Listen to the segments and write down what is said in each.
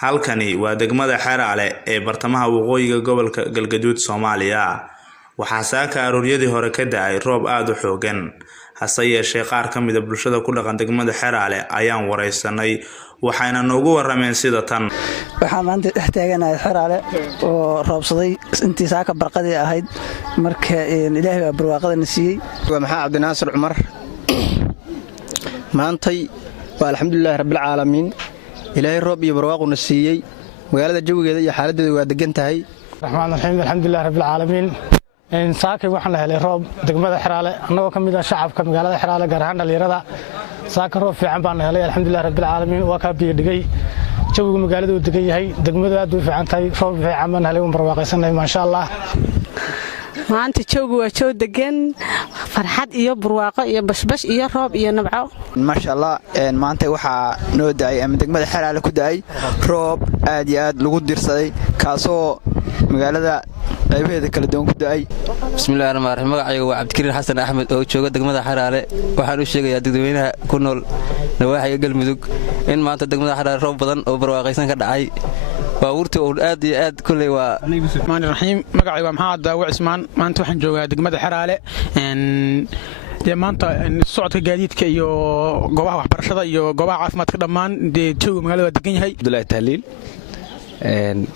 Halkani waa degmada Xeraale ee bartamaha waqooyiga gobolka Galgaduud Soomaaliya. Waxaa saaka arooriyadii hore ka da'ay roob aad u xoogan. Hase yeeshee qaar ka mid ah bulshada ku dhaqan degmada Xeraale ayaan wareysanay waxayna noogu warameen sida tan. Waxaan maanta dhex taaganahay Xeraale oo roobsaday intii saaka barqadii ahayd marka Ilaahay baa barwaaqada na siiyay. Waa maxaa Cabdinaasir Cumar. Maantay waa alxamdulillaah rabbil caalamiin. Ilaahay roob iyo barwaaqo na siiyay. Magaalada jawigeeda iyo xaaladeedu waa degan tahay. Raxmaan raxiim alxamdulillaah rabbil caalamiin. saakay waxaan la helay roob degmada Xeraale annagoo ka mid ah shacabka magaalada Xeraale gaar ahaan dhalinyarada saaka roob fiican baan helay alxamdulillaah rabbil caalamiin waa ka biyo dhigay jawiga magaalada uu degan yahay degmadu aad u fiican tahay roob fiican baan helay barwaaqaysanay ma sha Allah maanta jawigu waa jawi degan farxad iyo barwaaqo iyo bashbash iyo roob iyo nabco ma sha Allah maanta waxa noo daay ama degmada Xeraale ku daay roob aad iyo aad lagu dirsaday kaasoo magaalada qaybaheeda kala duwan ku daay bismillaahir rahmaanir rahiim magacayga waa Cabdikariin Xasan Axmed oo jooga degmada Xeraale waxaan u sheegayaa dadweynaha ku nool nawaaxiga Galmudug in maanta degmada Xeraale roob badan oo barwaaqaysan ka dhacay baawurta oo aad iyo aad kulay waa rahmaanir rahiim magacayga waa Maxamed Daawo Cismaan maanta waxaan joogaa degmada Xeraale maanta socodka gaadiidka iyo goobaha waxbarashada iyo goobaha caafimaadka dhammaan jawiga magaalada degan yahay Abdullaahi Taaliil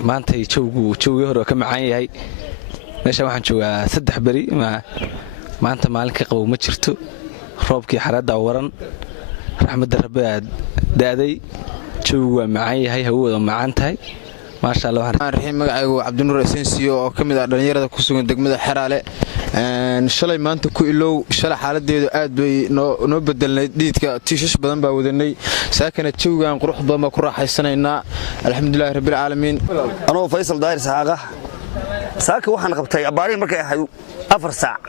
maanta jawiga hore ka macaan yahay meesha waxaan joogaa 3 bari maanta maalinka qabow ma jirto roobkii xaraada waran raxmadda rabbi aad daaday jawigu waa macaan yahay hawada macaan tahay ما شاء الله الرحيم magacaygu Cabdinuur Esensiyo oo kamid ah dhalinyarada ku sugan degmada Xeraale shalay maanta ku ilow shalay xaaladeedu aad bay noo bedelnay dhiidka tiishash badan baa wadanay saakana jawigan qurux badan baa ku raaxaysanayna alxamdulillaah rabbil caalamiin anoo Faysal Daahir Saaqa saaka waxaan qabtay abaari markay ahayd 4 saac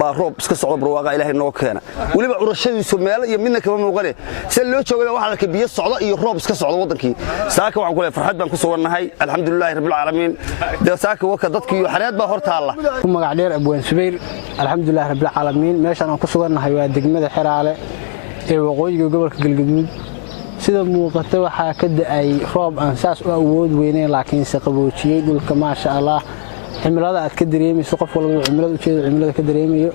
baa roob iska socdo barwaaqa Ilaahay noo keena waliba urashadiisu meel iyo midna kama muuqane si loo joogay waxa la ka biyo socdo iyo roob iska socdo wadankii saaka waxaan ku leeyahay farxad baan ku suganahay alxamdulillaah rabbil caalamiin saaka waka dadkii xareed baa hortaala ku magac dheer Abwaan Subayr alxamdulillaah rabbil caalamiin meeshan aan ku suganahay waa degmada Xeraale ee waqooyiga gobolka Galgaduud sida muuqata waxa ka da'ay roob aan saas u awood weyneen laakiin si qaboojiyay dhulka ma sha Allah cimilada aad ka dareemayso qof walba cimilada u jeedo cimilada ka dareemayo